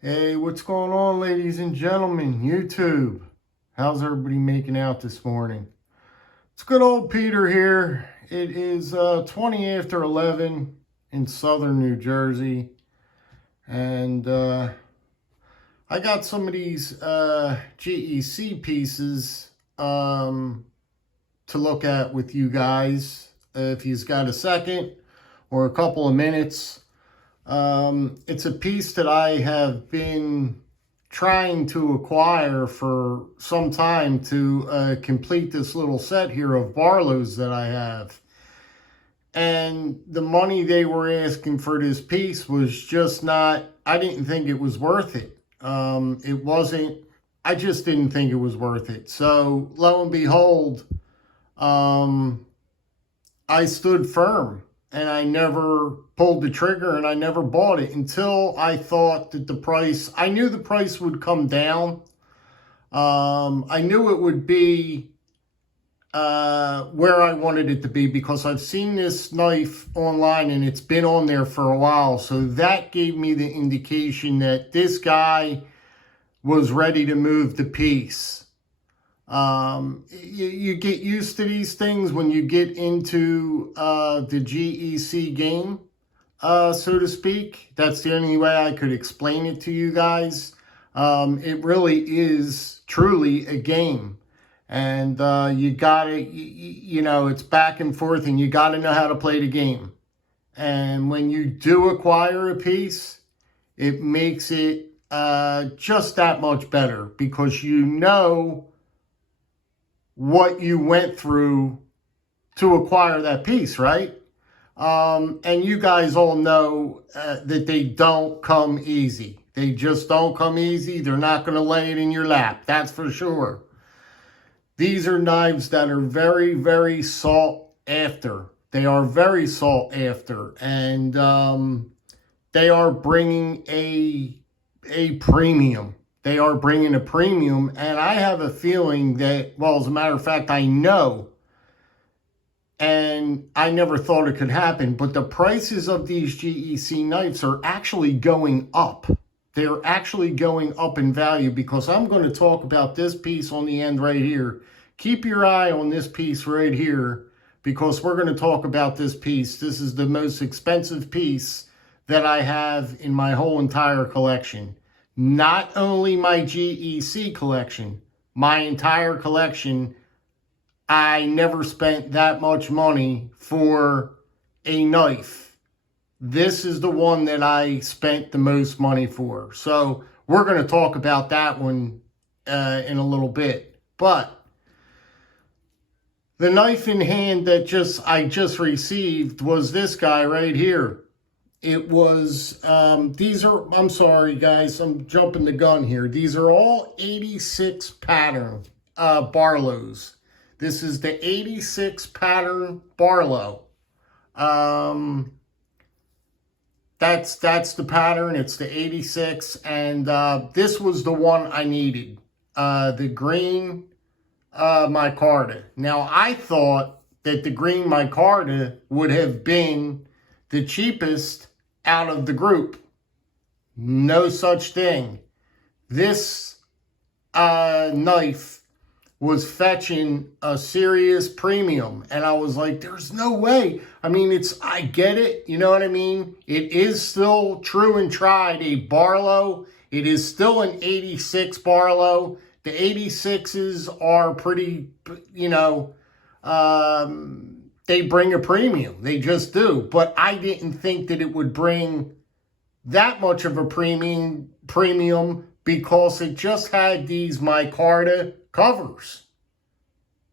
Hey, what's going on, ladies and gentlemen? YouTube. How's everybody making out this morning? It's good old Peter here. It is 20 after 11 in southern New Jersey. And I got some of these GEC pieces to look at with you guys. If you've got a second or a couple of minutes. It's a piece that I have been trying to acquire for some time to complete this little set here of Barlows that I have. And the money they were asking for this piece was just not, I didn't think it was worth it. It wasn't, I just didn't think it was worth it. So lo and behold, I stood firm. And I never pulled the trigger and I never bought it until I thought that the price, I knew the price would come down. I knew it would be where I wanted it to be because I've seen this knife online and it's been on there for a while. So that gave me the indication that this guy was ready to move the piece. You get used to these things when you get into the GEC game, so to speak. That's the only way I could explain it to you guys. It really is truly a game. And you gotta, you know, it's back and forth and you gotta know how to play the game. And when you do acquire a piece, it makes it just that much better because you know what you went through to acquire that piece, right? And you guys all know that they don't come easy. They just don't come easy. They're not going to lay it in your lap. That's for sure. These are knives that are very, very sought after. They are very sought after. And they are bringing a premium. They are bringing a premium, and I have a feeling that, well, as a matter of fact, I know, and I never thought it could happen, but the prices of these GEC knives are actually going up. They're actually going up in value because I'm going to talk about this piece on the end right here. Keep your eye on this piece right here because we're going to talk about this piece. This is the most expensive piece that I have in my whole entire collection. Not only my GEC collection, my entire collection, I never spent that much money for a knife. This is the one that I spent the most money for. So we're going to talk about that one in a little bit. But the knife in hand that I just received was this guy right here. It was, these are, I'm sorry guys, I'm jumping the gun here. These are all 86 pattern Barlows. This is the 86 pattern Barlow. That's the pattern. It's the 86. And this was the one I needed. The green micarta. Now, I thought that the green micarta would have been the cheapest out of the group. No such thing. This knife was fetching a serious premium. And I was like, there's no way. I mean, I get it. You know what I mean? It is still true and tried a Barlow. It is still an 86 Barlow. The 86s are pretty, you know, they bring a premium. They just do. But I didn't think that it would bring that much of a premium because it just had these micarta covers.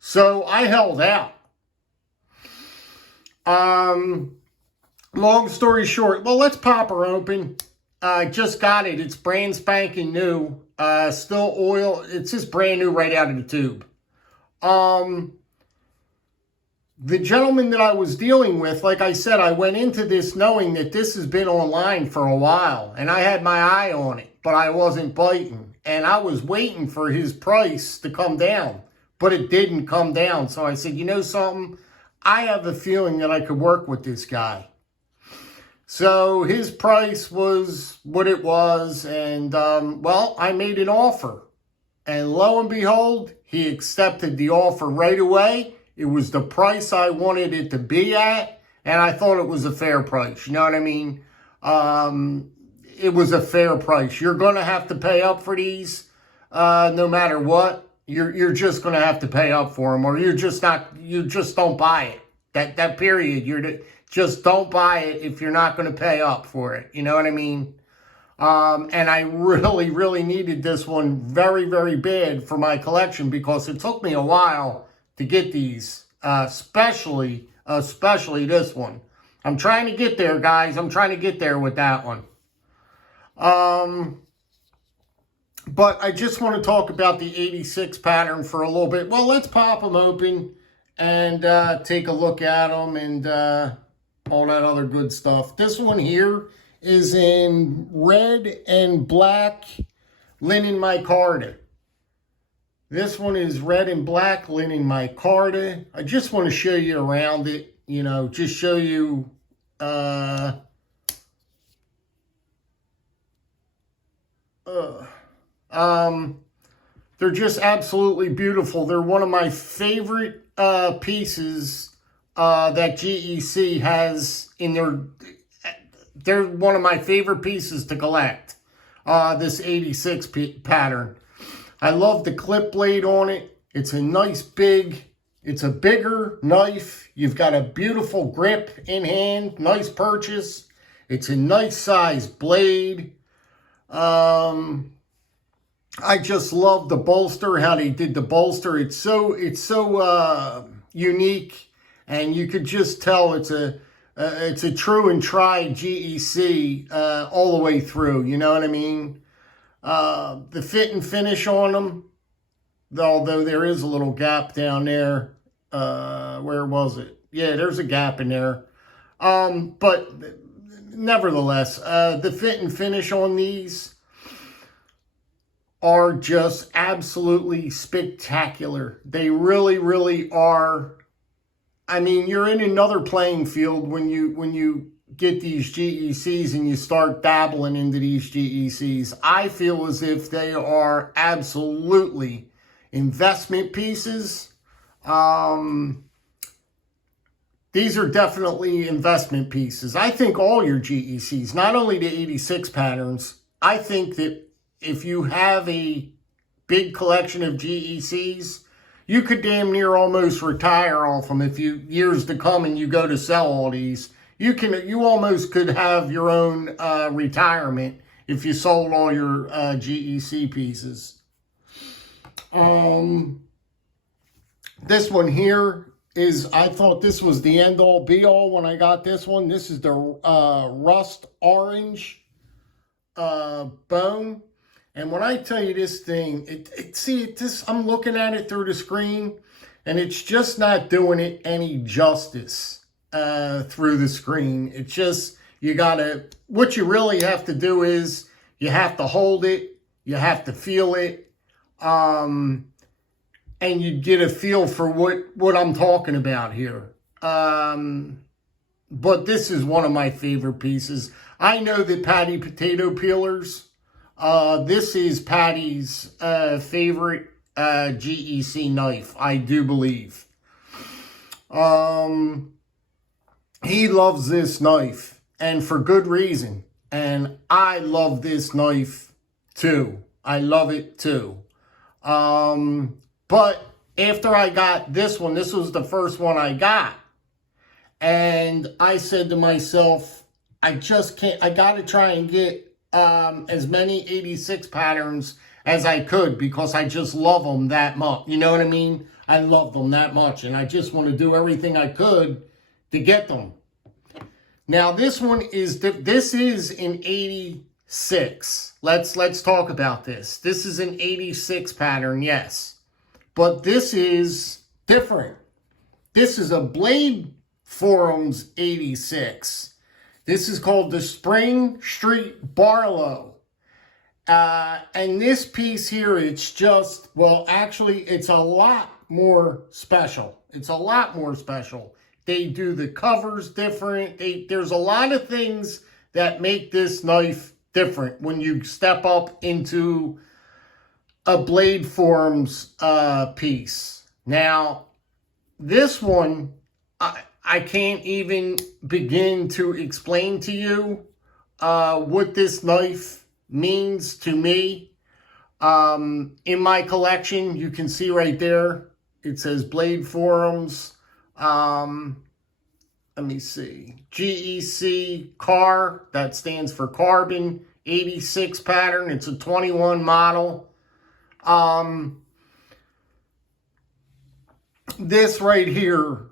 So I held out. Long story short, well, let's pop her open. I just got it. It's brand spanking new. Still oil. It's just brand new right out of the tube. The gentleman that I was dealing with, like I said, I went into this knowing that this has been online for a while. And I had my eye on it, but I wasn't biting. And I was waiting for his price to come down, but it didn't come down. So I said, you know something? I have a feeling that I could work with this guy. So his price was what it was, and well, I made an offer. And lo and behold, he accepted the offer right away. It was the price I wanted it to be at, and I thought it was a fair price. You know what I mean? It was a fair price. You're going to have to pay up for these, no matter what. You're just going to have to pay up for them, or you just don't buy it. That period, just don't buy it if you're not going to pay up for it. You know what I mean? And I really, really needed this one very, very bad for my collection because it took me a while to get these, especially this one. I'm trying to get there, guys. I'm trying to get there with that one. But I just want to talk about the 86 pattern for a little bit. Well, let's pop them open and take a look at them and all that other good stuff. This one here is in red and black linen micarta. This one is red and black linen micarta. I just want to show you around it, you know, just show you they're just absolutely beautiful. They're one of my favorite pieces that GEC has in their. They're one of my favorite pieces to collect. This 86 pattern. I love the clip blade on it. It's a nice it's a bigger knife. You've got a beautiful grip in hand. Nice purchase. It's a nice size blade. I just love the bolster, how they did the bolster. It's so unique, and you could just tell it's a true and tried GEC all the way through. You know what I mean? The fit and finish on them, although there is a little gap down there. Where was it? Yeah, there's a gap in there. But nevertheless, the fit and finish on these are just absolutely spectacular. They really, really are. I mean, you're in another playing field when you get these GECs and you start dabbling into these GECs. I feel as if they are absolutely investment pieces. These are definitely investment pieces. I think all your GECs, not only the 86 patterns, I think that if you have a big collection of GECs, you could damn near almost retire off them if you, years to come, and you go to sell all these. You almost could have your own retirement if you sold all your GEC pieces. This one here is, I thought this was the end all be all when I got this one. This is the rust orange bone. And when I tell you this thing, I'm looking at it through the screen, and it's just not doing it any justice through the screen. It's just, what you really have to do is, you have to hold it, you have to feel it, and you get a feel for what I'm talking about here. But this is one of my favorite pieces. I know that Patty potato peelers, this is Patty's favorite GEC knife, I do believe. He loves this knife, and for good reason. And I love this knife too. I love it too. But after I got this one, this was the first one I got. And I said to myself, I got to try and get as many 86 patterns as I could, because I just love them that much. You know what I mean? I love them that much, and I just want to do everything I could to get them. Now this one is this is an 86. Let's talk about this. This is an 86 pattern, yes, but this is different. This is a Blade Forums 86. This is called the Spring Street Barlow. And this piece here, it's just, well, actually, it's a lot more special. It's a lot more special. They do the covers different. There's a lot of things that make this knife different when you step up into a Blade Forums piece. Now, this one, I can't even begin to explain to you what this knife means to me. In my collection, you can see right there, it says Blade Forums. Let me see. GEC CAR, that stands for Carbon 86 pattern. It's a 21 model. This right here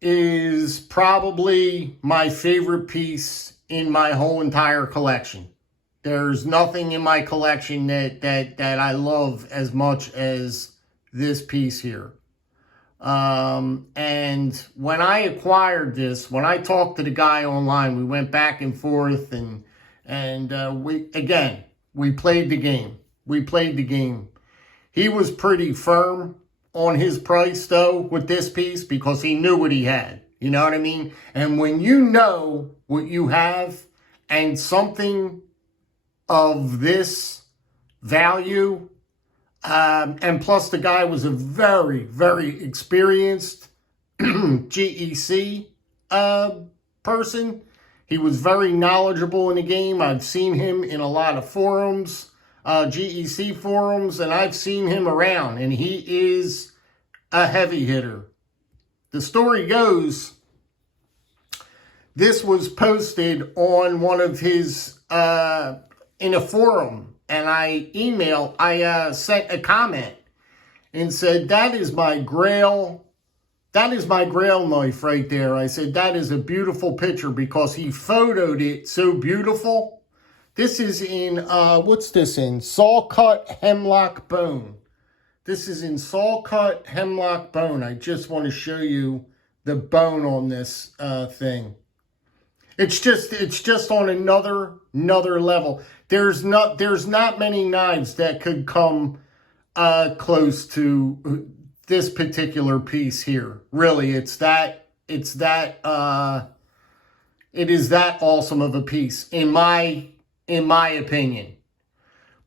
is probably my favorite piece in my whole entire collection. There's nothing in my collection that I love as much as this piece here. And when I acquired this, when I talked to the guy online, we went back and forth, and we played the game. We played the game. He was pretty firm on his price, though, with this piece, because he knew what he had. You know what I mean? And when you know what you have and something of this value, and plus the guy was a very, very experienced GEC person. He was very knowledgeable in the game. I've seen him in a lot of forums, GEC forums, and I've seen him around, and he is a heavy hitter. The story goes, this was posted on one of his, in a forum, and I sent a comment and said, that is my grail knife right there. I said, that is a beautiful picture, because he photoed it so beautiful. This is in, what's this in? Saw cut hemlock bone. This is in saw cut hemlock bone. I just want to show you the bone on this thing. It's just on another level. There's not many knives that could come close to this particular piece here. Really, it is that awesome of a piece in my opinion.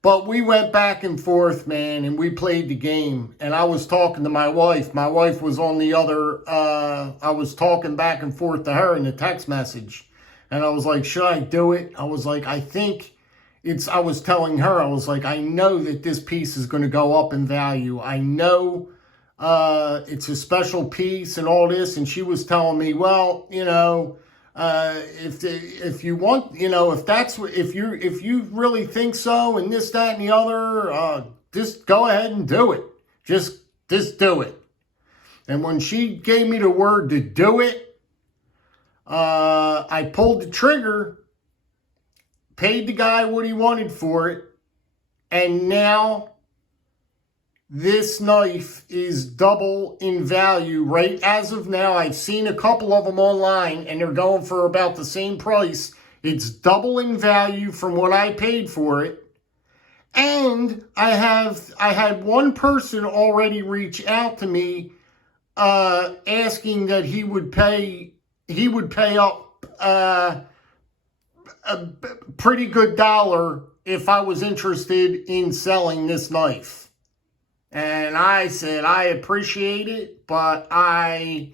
But we went back and forth, man, and we played the game. And I was talking to my wife. My wife was on the other. I was talking back and forth to her in the text message. And I was like, should I do it? I was like, I was telling her, I was like, I know that this piece is going to go up in value. I know it's a special piece and all this. And she was telling me, well, you know, if you want, you know, if you really think so, and this, that, and the other, just go ahead and do it. Just do it. And when she gave me the word to do it, I pulled the trigger, paid the guy what he wanted for it, and now this knife is double in value right as of now. I've seen a couple of them online, and they're going for about the same price. It's double in value from what I paid for it. And I had one person already reach out to me asking that he would pay up a pretty good dollar if I was interested in selling this knife. And I said, I appreciate it, but I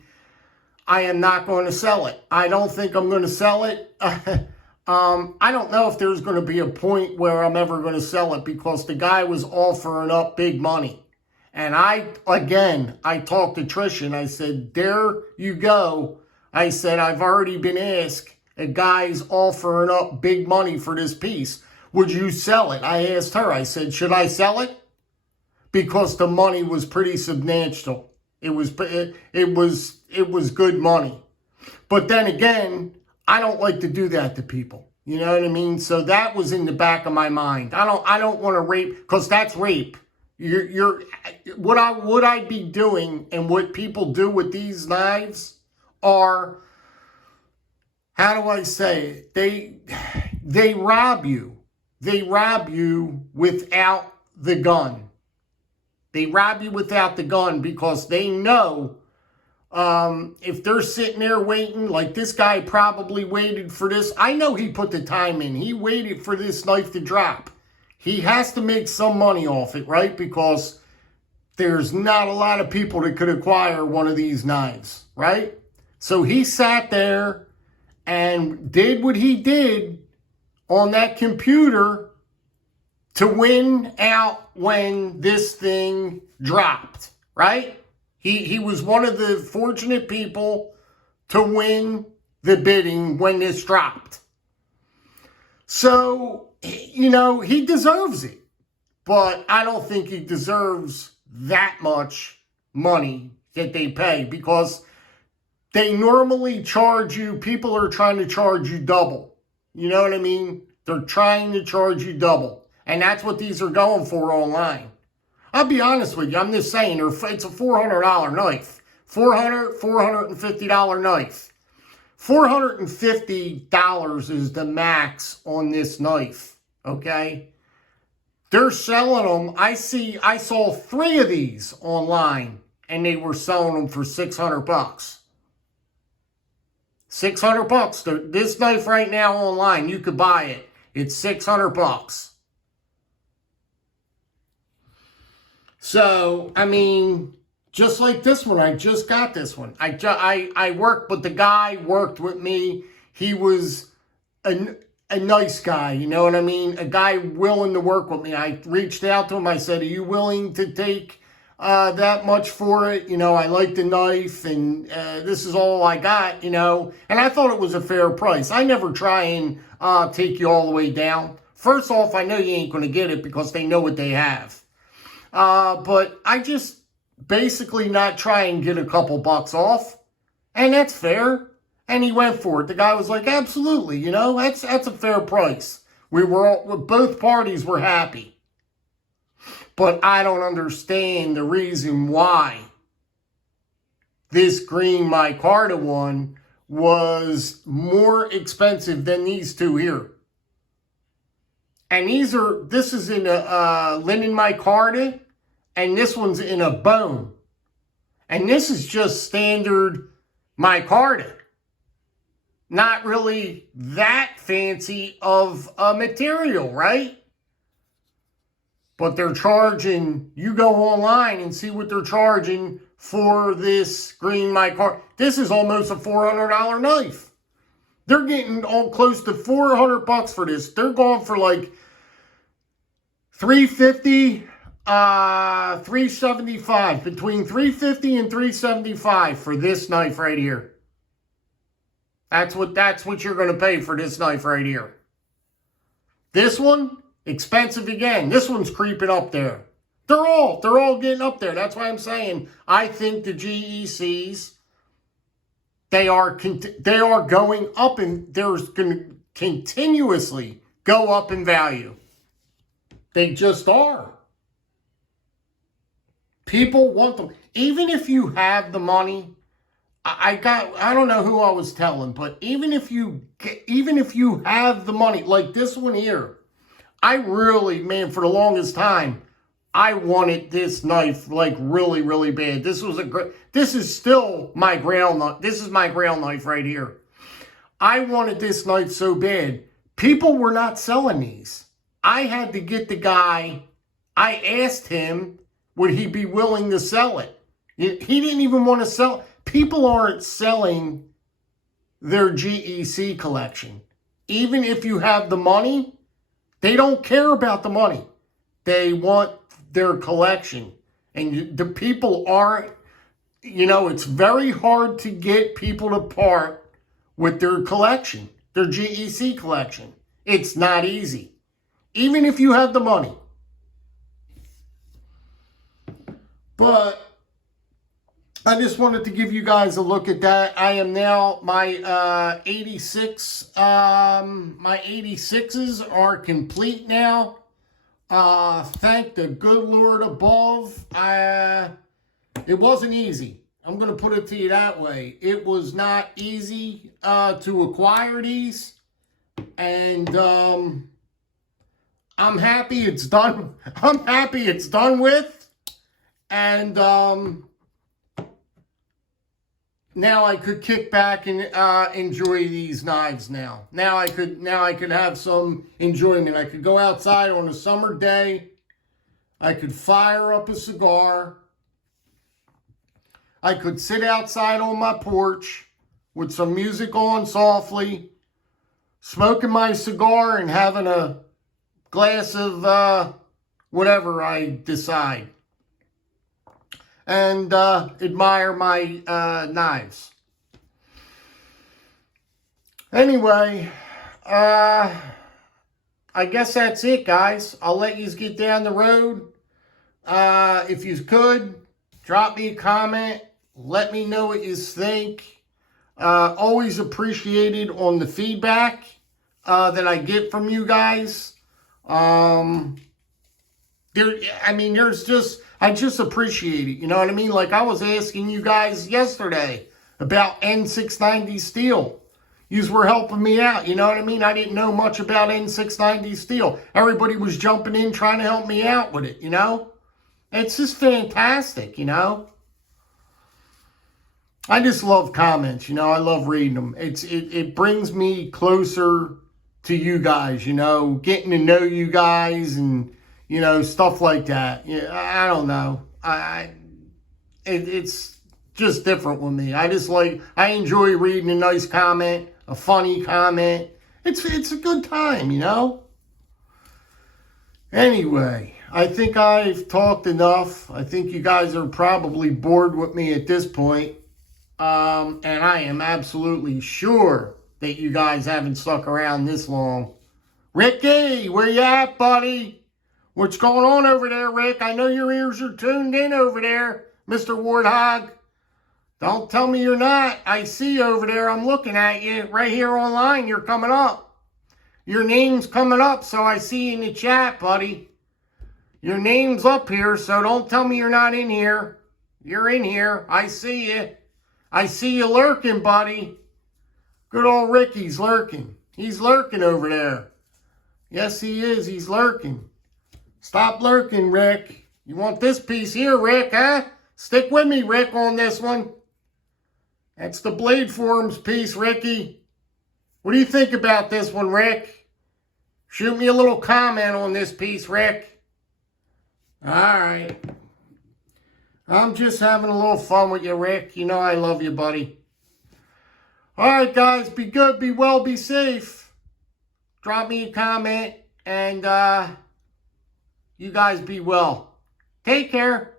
am not going to sell it. I don't think I'm going to sell it. I don't know if there's going to be a point where I'm ever going to sell it, because the guy was offering up big money. And I talked to Trish and I said, there you go. I said, I've already been asked. A guy's offering up big money for this piece. Would you sell it? I asked her. I said, should I sell it? Because the money was pretty substantial. It was good money. But then again, I don't like to do that to people. You know what I mean? So that was in the back of my mind. I don't want to rape, because that's rape. What I'd be doing, and what people do with these knives are, how do I say it? They rob you. They rob you without the gun. They rob you without the gun, because they know If they're sitting there waiting, like this guy probably waited for this. I know he put the time in. He waited for this knife to drop. He has to make some money off it, right? Because there's not a lot of people that could acquire one of these knives, right? So he sat there and did what he did on that computer to win out when this thing dropped, right? He was one of the fortunate people to win the bidding when this dropped. So, you know, he deserves it. But I don't think he deserves that much money that they pay, because they normally charge you, people are trying to charge you double. You know what I mean? They're trying to charge you double. And that's what these are going for online. I'll be honest with you. I'm just saying, it's a $400 knife. $450 knife. $450 is the max on this knife, okay? They're selling them. I saw 3 of these online, and they were selling them for $600. $600. This knife right now online, you could buy it. It's $600. So, I mean, just like this one, I just got this one. I worked, but the guy worked with me. He was a nice guy, you know what I mean? A guy willing to work with me. I reached out to him. I said, are you willing to take that much for it? You know, I like the knife, and this is all I got, you know. And I thought it was a fair price. I never try and take you all the way down. First off, I know you ain't going to get it because they know what they have. But I just basically not try and get a couple bucks off. And that's fair. And he went for it. The guy was like, absolutely, you know, that's a fair price. Both parties were happy. But I don't understand the reason why this green micarta one was more expensive than these two here. And this is in a linen micarta, and this one's in a bone. And this is just standard micarta. Not really that fancy of a material, right? But they're charging, you go online and see what they're charging for this green micarta. This is almost a $400 knife. They're getting all close to $400 for this. They're going for like $350, $375, between $350 and $375 for this knife right here. That's what you're going to pay for this knife right here. This one, expensive again. This one's creeping up there. They're all getting up there. That's why I'm saying I think the GECs, they are going up, and they're going to continuously go up in value. They just are. People want them. Even if you have the money, I don't know who I was telling, but even if you have the money, like this one here, I really, man, for the longest time, I wanted this knife like really, really bad. This is still my grail knife. This is my grail knife right here. I wanted this knife so bad. People were not selling these. I had to get the guy. I asked him, would he be willing to sell it? He didn't even want to sell. People aren't selling their GEC collection. Even if you have the money, they don't care about the money. They want their collection. And the people aren't, you know, it's very hard to get people to part with their collection, their GEC collection. It's not easy. Even if you have the money. But I just wanted to give you guys a look at that. I am now, my 86, my 86s are complete now. Thank the good Lord above. It wasn't easy. I'm going to put it to you that way. It was not easy to acquire these. And I'm happy it's done. I'm happy it's done with. And now I could kick back and enjoy these knives now. Now I could have some enjoyment. I could go outside on a summer day. I could fire up a cigar. I could sit outside on my porch with some music on softly, smoking my cigar and having a glass of whatever I decide. And admire my knives. Anyway, I guess that's it, guys. I'll let you get down the road. If you could, drop me a comment. Let me know what you think. Always appreciated on the feedback that I get from you guys. I just appreciate it. You know what I mean? Like I was asking you guys yesterday about N690 steel. Yous were helping me out. You know what I mean? I didn't know much about N690 steel. Everybody was jumping in trying to help me out with it, you know? It's just fantastic, you know? I just love comments, you know? I love reading them. It brings me closer to you guys, you know? Getting to know you guys and, you know, stuff like that. Yeah, I don't know. It's just different with me. I enjoy reading a nice comment, a funny comment. It's a good time, you know? Anyway, I think I've talked enough. I think you guys are probably bored with me at this point. And I am absolutely sure that you guys haven't stuck around this long. Ricky, where you at, buddy? What's going on over there, Rick? I know your ears are tuned in over there, Mr. Warthog. Don't tell me you're not. I see you over there. I'm looking at you right here online. You're coming up. Your name's coming up, so I see you in the chat, buddy. Your name's up here, so don't tell me you're not in here. You're in here. I see you. I see you lurking, buddy. Good old Ricky's lurking. He's lurking over there. Yes, he is. He's lurking. Stop lurking, Rick. You want this piece here, Rick, huh? Stick with me, Rick, on this one. That's the Blade Forums piece, Ricky. What do you think about this one, Rick? Shoot me a little comment on this piece, Rick. All right. I'm just having a little fun with you, Rick. You know I love you, buddy. All right, guys. Be good, be well, be safe. Drop me a comment, and you guys be well. Take care.